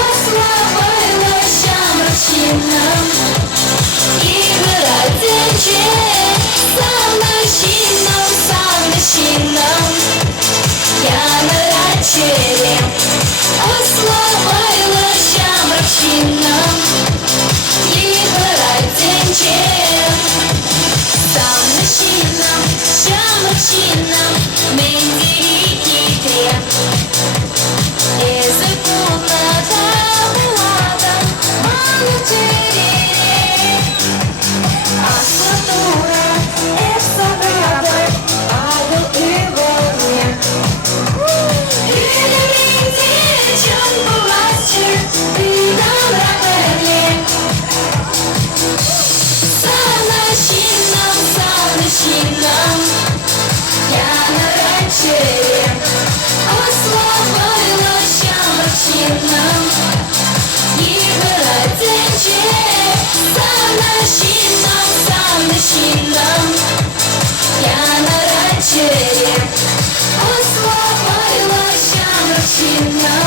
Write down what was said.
ослабилася морщина, ігра тече самощином, я на рачеле, ослабилася морщина, ігра тече самощином, менділітній крем. Я на рачеле, ослабилася морщина, ігра тече самощином, я на рачеле, ослабилася морщина.